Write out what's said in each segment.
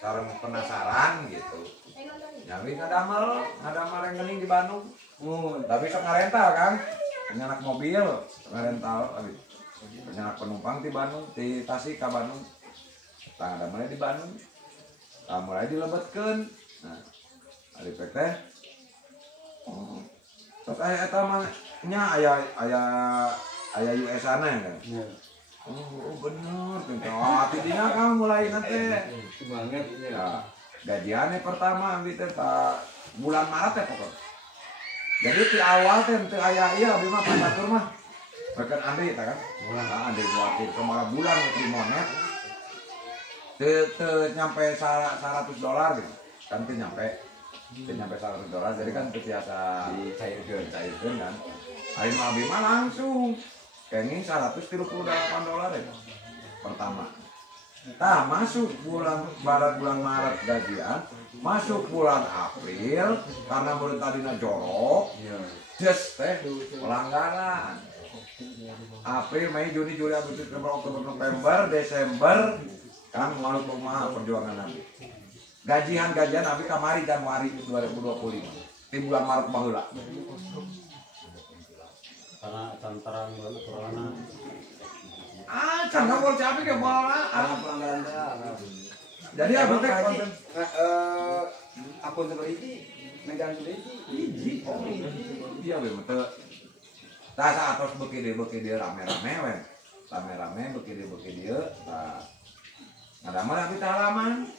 sareng penasaran gitu. Nyami ngadamel rekening di Bandung. Tapi sok ngarental kan. Nyanak mobil, ngarental abi. Nyanak penumpang di Bandung, di Tasik ka Bandung. Tang ngadamel di Bandung. Tah mulai dilebetkeun. Nah, ari teh sok aya eta mah nya aya US-ana kan. Oh bener, hati dina kan mulai nanti. Semangat Ya, gajiannya pertama gitu bulan Maret ya pokoknya. Jadi di awal teh teu aya ieu abi mah pacatur mah. Bahkan Andri kan. Nah, Andri waktu kemarin bulan di monet. Teu nyampe $100 gitu. Kan teu nyampe $100. Jadi kan teu biasa dicairkeun kan. Ari mah abi mah langsung kenging $138 ya pertama. Nah masuk bulan Maret gajian, masuk bulan April karena baru tadinya jorok, just teh pelanggaran. April, Mei, Juni, Juli, Agustus, September, Oktober, November, Desember kan malu kumaha perjuangan nabi. Gajian nabi kamari Januari 2025 di bulan Maret baheula. Karena tantaran bulan corona. Can ngomong capek ke bola. pelanggaran teh. Jadi apa teh konten akun seperti megang sudah hiji. Oh hiji. Iya we teu. Tah satos beuki dieu rame-rame we. Rame-rame beuki dieu tah. Ngadamel abi teh halaman.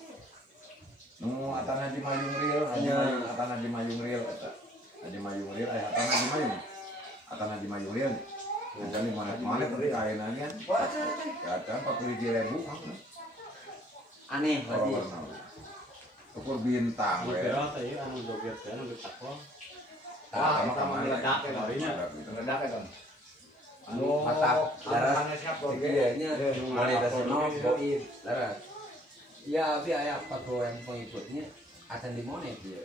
Nu atan Haji Mayung Real, atan Haji Mayung Real eta. Haji Mayung Real aya atan Haji Mayung. Atan Haji Mayung Real. Jadi mana tadi ayeuna nya. Ya kan 40.000 kan. Aneh lagi. Ukur bintang we. Kira teh anu joget teh anu takwa. Sama kamari meledak ya barinya. Meledak ya kan. Anu mantap. laras siap Nya kualitasnya poin. Laras. Ya abi aya 40 pengikutnya akan dimonet dia.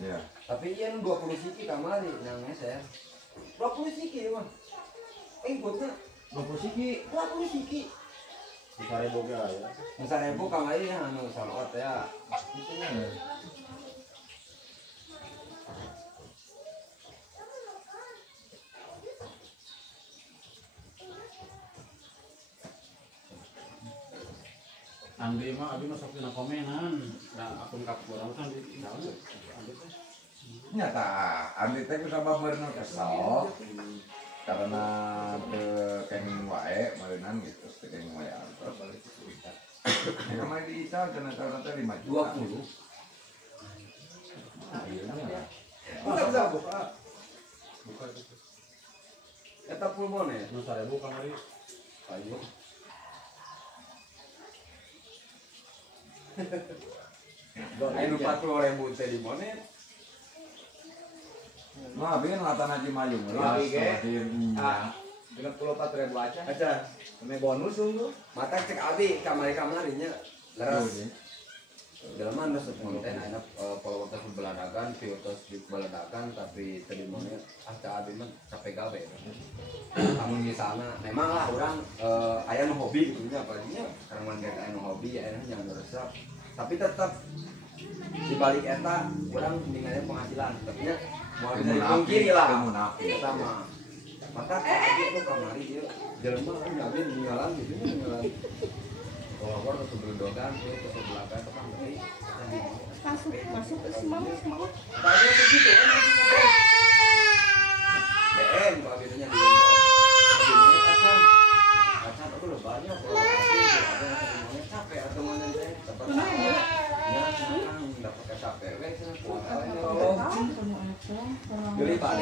Iya. Tapi iya 20 siki kamari nang saya. 20 siki mah. Ikutnya 20 siki. 20 siki. Dicari boga ya. Misalnya ibu kamari anu salot ya. Andri mah abi masuk dina komenan. Da akun kapurang kan di daun. Andri teh. Nyata Andi teh bisa baberna kesal karena kenging wae meureunnan gitu teu kenging wae antos. Ya kemarin di Ical cenah tahun teh 5 juta. 20. Ayeuna. Bisa buka. Buka itu. Eta full monet. Nu 1000 kamari. Ayo. Ayo 40.000 teh di monet. Nah, bikin latan Haji Mayung. Abi ge. Ah, 34.000 aja. Aja. Ame bonus tuh. Mata cek abi kamari-kamarinya. Leres. Dalam anu konten ayeuna follower teh beladakan, view teh beladakan tapi tadi monet acak abi mah capek gawe. Amun di sana memang lah orang aya nu hobi gitu nya apalagi karena mun aya nu hobi aya nya resep. Tapi tetap di balik eta orang mendingannya penghasilan tapi nya mau dipungkiri lah sama maka itu kamari dia jelema kan nabi ninggalan gitu ninggalan follower atau berendogan itu ke belakang itu kan berarti masuk ke semangat tadi begitu kan BM kalau biasanya di Indo kacang aku udah banyak kalau ada capek atau mana teh dapat ya dapat capek wes jadi pada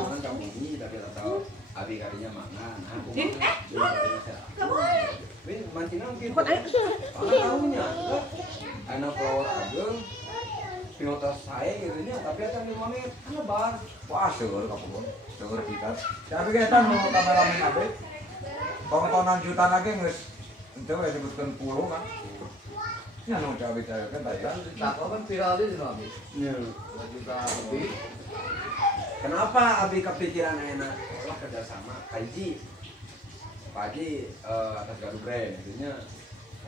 orang kamu ini tapi tahu abi karinya mana aku Wih, mancinang gitu. Tahunya, anak flower ageng, pilotos saya gitu nya, tapi akan di mana? Anak bar. wah seueur kapur. Seueur pikat. Tapi kita nu kameramen abe. Tontonan jutaan lagi geus henteu we disebutkeun 10 kan. Ya nu cabe kan tadi. Takwa kan viral di sini abi. Iya. 2 juta lebih. Kenapa abi kepikiran enak? Wah kerjasama, Haji. Pak Haji atas gaduh brand, intinya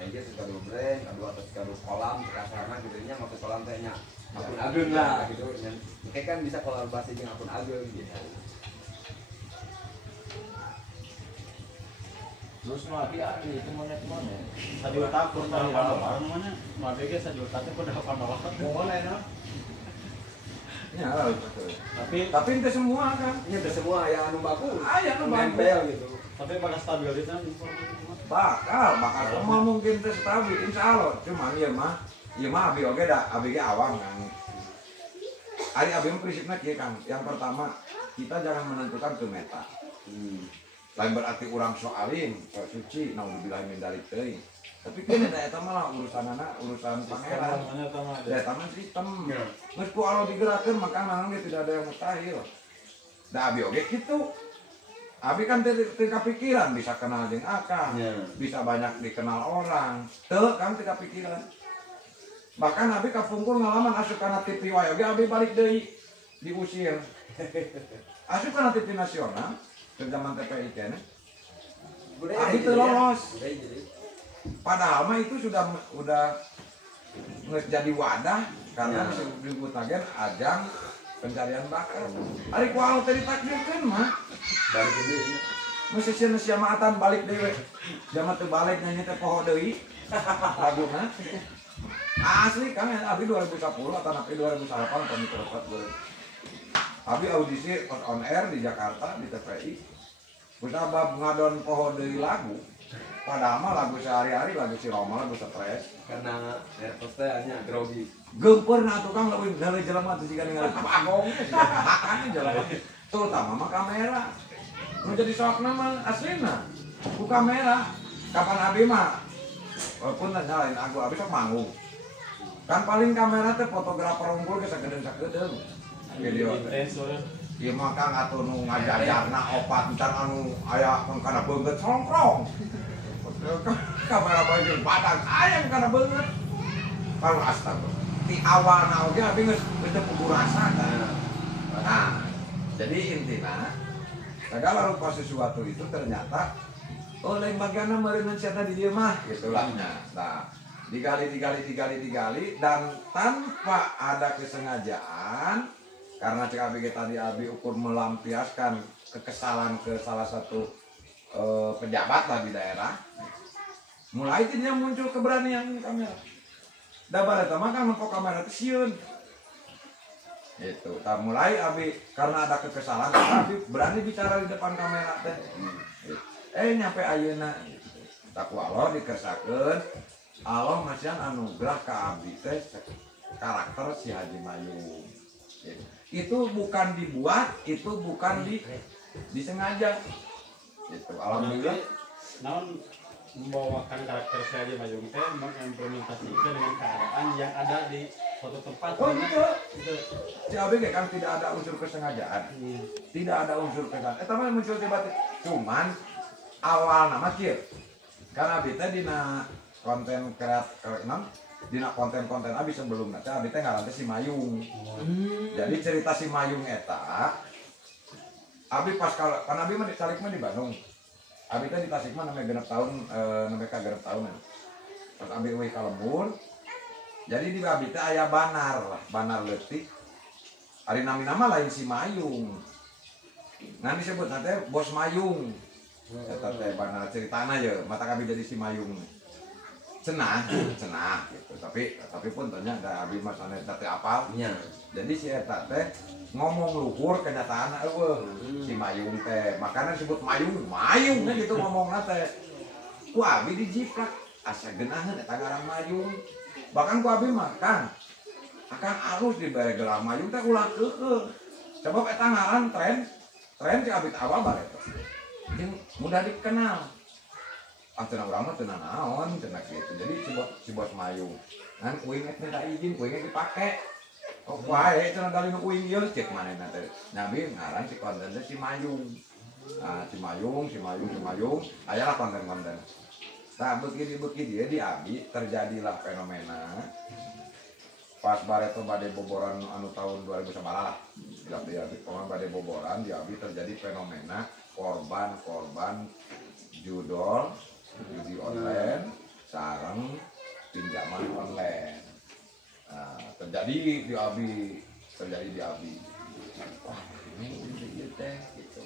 Aja sekadu brand, kadu atas kadu kolam, kasarna gitu nya maksud kolam teh nya akun ageung lah gitu. Kayak kan bisa kolaborasi jeung akun ageung gitu. Terus mah abi itu monet. Sajuta pun dari orang mana? Mabege sajuta teh kudu $8. Mana enak? Ya lah betul. Tapi Tapi itu semua kan. Ini udah semua ya anu baku. Aya nu baku. Nempel gitu. tapi pada stabilitas informasi mah. Bakal semua mungkin teh stabil insyaallah. Cuman ieu mah abi oge da abi ge awam kan. Ari abi mah prinsipna kieu Kang. Yang pertama, kita jangan menentukan ke meta. Lain berarti orang soalin, suci, naudzubillah min dzalik teuing. Tapi kan eta mah urusanana urusan pangeran. Da eta mah sistem. Geus ku Allah digerakkeun maka nanang ge tidak ada yang mustahil. Da abi oge kitu. Abi kan teu kepikiran bisa kenal jeung akang, bisa banyak dikenal orang. Teu kan teu kepikiran. Bahkan abi kapungkur ngalaman asup kana TV wae oge abi balik deui diusir. Asup kana TV nasional ke zaman TPI keneh. Abi teu lolos. Padahal mah itu sudah jadi wadah karena disebut agen ajang pencarian bakat. Ari ku Allah teh ditakdirkeun mah Balik ini. masih sia maatan balik dewe. Jaman teu balik nyanyi teh poho deui. Laguna. Asli Kang abi 2010 atau napi 2008 kami teropat abi audisi on air di Jakarta di TPI. Kusabab ngadon poho deui lagu. Padahal mah lagu sehari-hari lagu si Roma lagu stres. Karena nervous teh hanya grogi. Gempeur na tukang leuwih dari jelema teh siga ningali pagong. Hakan jelema. Terutama mah kamera. Nu jadi sokna mah aslina. Ku kamera. Kapan abi mah walaupun nyalain aku abi sok manggung. Kan paling kamera teh fotografer unggul ge sagedeung-sagedeung. Video teh. Ieu mah Kang atuh nu ngajajarna opat entar anu aya kana beungeut songkrong. Kamera bae badan aya kana beungeut. Kalau astagfirullah. Di awalna oge abi geus teu kudu rasa kan. Nah, jadi intinya segala rupa sesuatu itu ternyata lain bagianna meureun cenah di dieu mah gitulah. Nah, digali dan tanpa ada kesengajaan karena cek abi tadi abi ukur melampiaskan kekesalan ke salah satu pejabat lah di daerah. Mulai itu dia muncul keberanian kamera. Da bareta mah kan mengko kamera teh sieun. Itu. Tah mulai abi karena ada kekesalan abi berani bicara di depan kamera teh. Nyampe ayeuna gitu. Tak ku Allah dikersakeun Allah masih anugerah ka abi teh karakter si Haji Mayung. Gitu. Itu bukan dibuat, itu bukan disengaja. Gitu. Alhamdulillah. Namun membawakan karakter saya di Mayung teh mengimplementasikan dengan keadaan yang ada di suatu tempat. Oh gitu. Gitu. Si Abi kan tidak ada unsur kesengajaan. Tidak ada unsur kesengajaan. Eta mah muncul tiba-tiba. Cuman awal nama kieu. Karena Abi teh dina konten kreatif dina konten-konten Abi sebelumnya teh Abi teh ngaran teh si Mayung. Jadi cerita si Mayung eta Abi pas kan Abi mah di Tasikma di Bandung. Abi teh di Tasikma namanya genep tahun namanya ka genep tahun. Pas Abi eueuh ka lembur. Jadi di Abi teh aya banar leutik. Ari nami-nama lain si Mayung. Ngan disebut nanti Bos Mayung. Eta teh banar ceritana ye, mata Abi jadi si Mayung. Cenah gitu. Tapi pun ternyata da Abi mah saneta teh apal. Jadi si eta teh ngomong luhur kenyataanna eueuh si Mayung teh. Makana disebut Mayung gitu ngomongna teh. Ku Abi dijiplak asa geunaheun eta ngaran Mayung. Bahkan ku Abi mah Kang akan alus dibere gelar Mayung teh ulah keukeuh. Sebab eta ngaran tren si Abi awal bare teh. Jeung mudah dikenal. Cenah urang mah teu naon cenah kitu. Jadi si Bos Mayung. Ngan uing minta izin, uingnya dipake. Oh wae cenah dari nu uing ieu cek manehna teh. Nabi ngaran si konten teh si Mayung. Nah, si Mayung. Ayalah konten-konten. Nah, begini dia di Abi terjadilah fenomena pas bareto bade boboran anu tahun 2009 lah. Di Abi bade boboran di Abi terjadi fenomena korban judi online sareng pinjaman online. Nah, terjadi di Abi. Wah, ini teh gitu.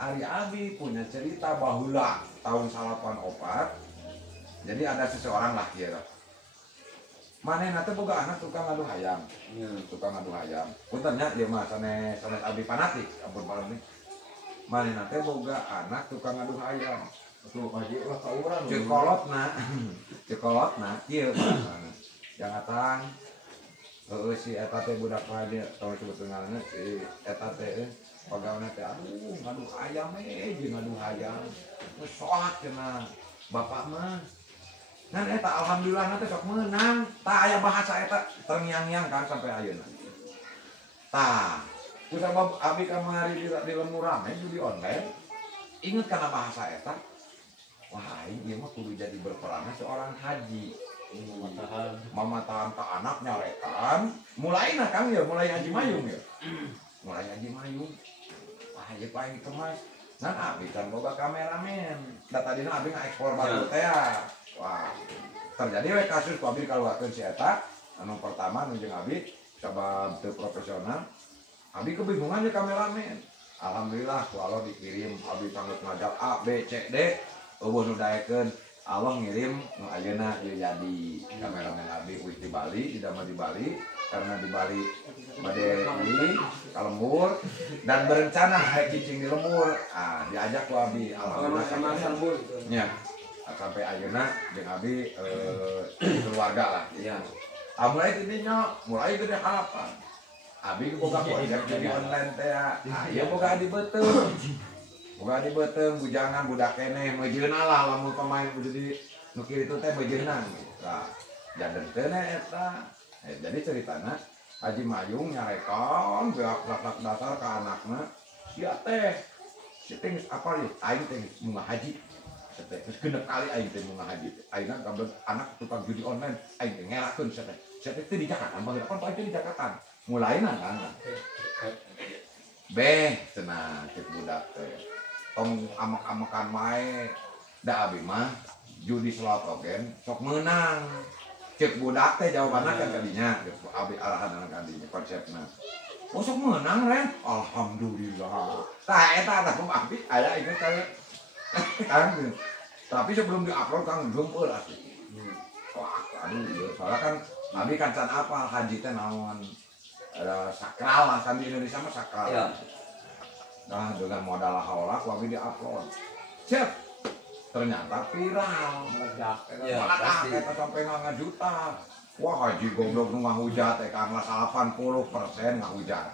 Ari Abi punya cerita bahula tahun 84. Jadi ada seseorang lahir. Manehna teh boga anak tukang ngadu hayam. Tukang ngadu hayam. Puntennya dia mah sanes Abi fanatik, ampun paling. Manehna teh boga anak tukang ngadu hayam. Tuh haji ulah ka urang. Cekolotna kieu yang atang si eta teh budak aja tahu sebetulnya si eta teh pegawai teh aduh ngadu ayam jeung ngadu hayam geus soak cenah bapak mah nan eta alhamdulillah teh sok meunang tah aya bahasa eta terngiang-ngiang kan sampai ayeuna tah ku sabab abi kamari di lemur rame judi online inget kana bahasa eta wah ieu mah kudu jadi berperan seorang haji mamatahan ke anak nyarekan mulai nah kang ya mulai haji mayung ya mulai haji mayung wah ya paling dikemas nan abi kan boga kameramen da tadina abi ngekspor baru teh wah terjadi we kasus ku abi kaluarkeun si eta anu pertama nu jeung abi sabab teu profesional abi kebingungan ya kameramen alhamdulillah ku Allah dikirim abi sanggeus ngajak A B C D eueuh nu daekeun Allah ngirim ayeuna ieu jadi kameramen abi wis di Bali, tidak di Bali karena di Bali bade ini ka lembur dan berencana cicing di lembur. Ah, diajak ku abi alhamdulillah sama nya. Sampai ayeuna jeung abi keluarga lah. Iya. Mulai tidinya mulai gede harapan. Abi boga project jadi online teh. Ah, ieu boga di beuteung. Boga di beuteung bujangan budak keneh meujeunna lah lamun pemain jadi nu kieu itu teh meujeunna gitu. Nah, jaden teh eta. Jadi ceritana Haji Mayung nyarekan beak-beak dasar ke anakna. Sia teh si teh geus apal ieu aing teh munggah haji. Teh geus genep kali aing teh munggah haji. Ayeuna kabeh anak tukang judi online aing teh ngerakeun sia teh. Sia teh di Jakarta, baheula pan di Jakarta. Mulaina kan. Beh, cenah cek budak teh. Tong amek-amekan wae da abi mah judi slot ogen sok meunang cek budak teh jawabanna kan kadinya abi arahan anak kadinya konsepna oh sok meunang ren alhamdulillah tah eta ada pun abi aya inget teh kan tapi sebelum diupload kan geumpeur asli wah aduh soalnya kan abi kan can apa haji teh naon sakral lah kan di Indonesia mah sakral ya. Nah dengan modal haula wabi di-upload. Cep. Ternyata viral. Meledak. Ya, pasti. Eta sampai ngajuta. Wah haji goblok nu ngahujat teh karena 80% ngahujat.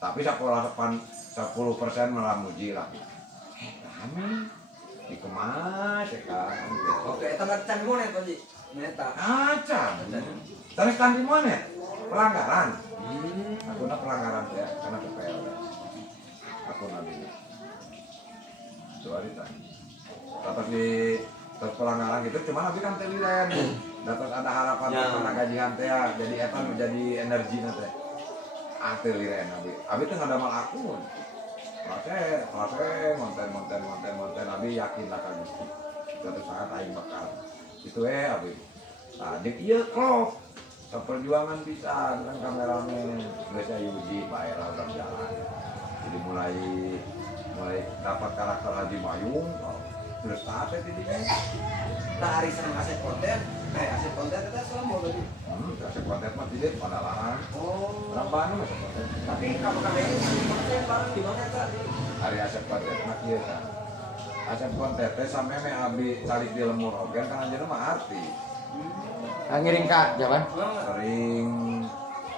Tapi 10% malah muji lah. Kami dikemas ya kan. Oke, eta can monet Pak Ji. Neta. Can. Tadi kan di monet. Pelanggaran. Aku pelanggaran ya karena PPL. Aku nabi itu hari tadi dapat di pelanggaran gitu cuma tapi kan teliren dapat ada harapan karena gajian teh jadi eta menjadi energi nanti teliren abi teh ada mal akun proses monten abi yakin lah kan suatu saat aing bakal itu abi tadi iya kok perjuangan bisa kan kameramen biasa uji Pak Era udah jalan jadi mulai dapat karakter Haji Mayung terus saatnya tidinya Nah hari senang aset konten aset konten kita selama tadi aset konten mah tidak pada larang orang Bandung aset konten tapi kamu ini konten barang di mana tadi hari aset konten mah iya kan aset konten teh sampai me abi cari di lemur ogen kan aja mah arti ngiring kak jaman sering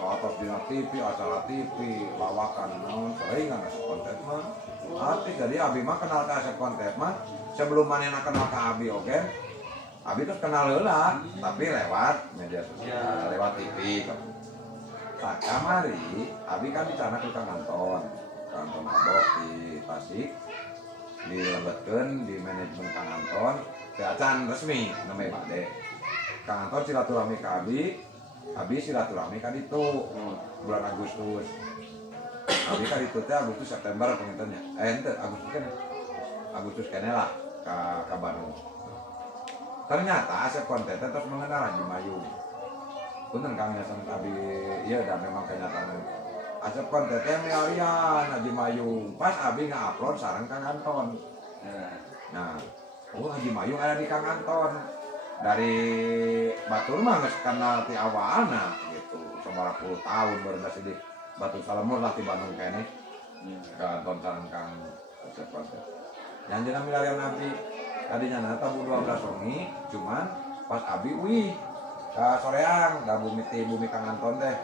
atau di TV, acara TV, lawakan, naon sering kan asep konten mah. Arti jadi abi mah kenal ke asep konten mah sebelum manehna kenal ke abi oke. Abi tuh kenal heula, tapi lewat media sosial, lewat TV. Nah, kamari abi kan di sana tukang kanton mabok di Tasik. Dilebetkeun di manajemen Kang Anton, teu acan resmi namanya Bade. Kang Anton silaturahmi ke abi silaturahmi kan itu bulan Agustus. Abi kan itu teh Agustus September pengintennya. Ente Agustus kan. Agustus kene lah ka Bandung. Ternyata Asep konten terus mengenal Haji Mayung. Punten Kang Yasan Abi, iya dan memang kenyataan. Asep kontennya miarian Haji Mayung. Pas Abi nge-upload sareng Kang Anton. Nah, Haji Mayung ada di Kang Anton. Dari Batur mah geus kenal ti awalna gitu. Sabaraha puluh tahun baru nasi di Batu Salemur lah di Bandung kene. Kang Anton sareng Kang Asep konten. Yang jeneng milarian Abi tadinya nata 12 wengi, cuman pas Abi wih ka soreang da bumi Kang Anton teh.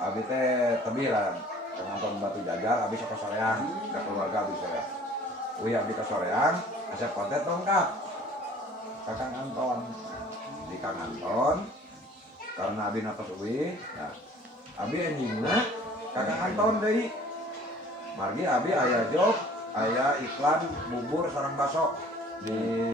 Abi teh tebih lah Kang Anton Batu Jajar, Abi sok ka soreang, da keluarga Abi soreang. Wih Abi ka soreang, Asep konten lengkap ka Kang Anton. Di Kang Anton karena Abi natos wih, nah Abi endingna ka Kang Anton deui. Margi Abi aya job, aya iklan bubur sareng baso di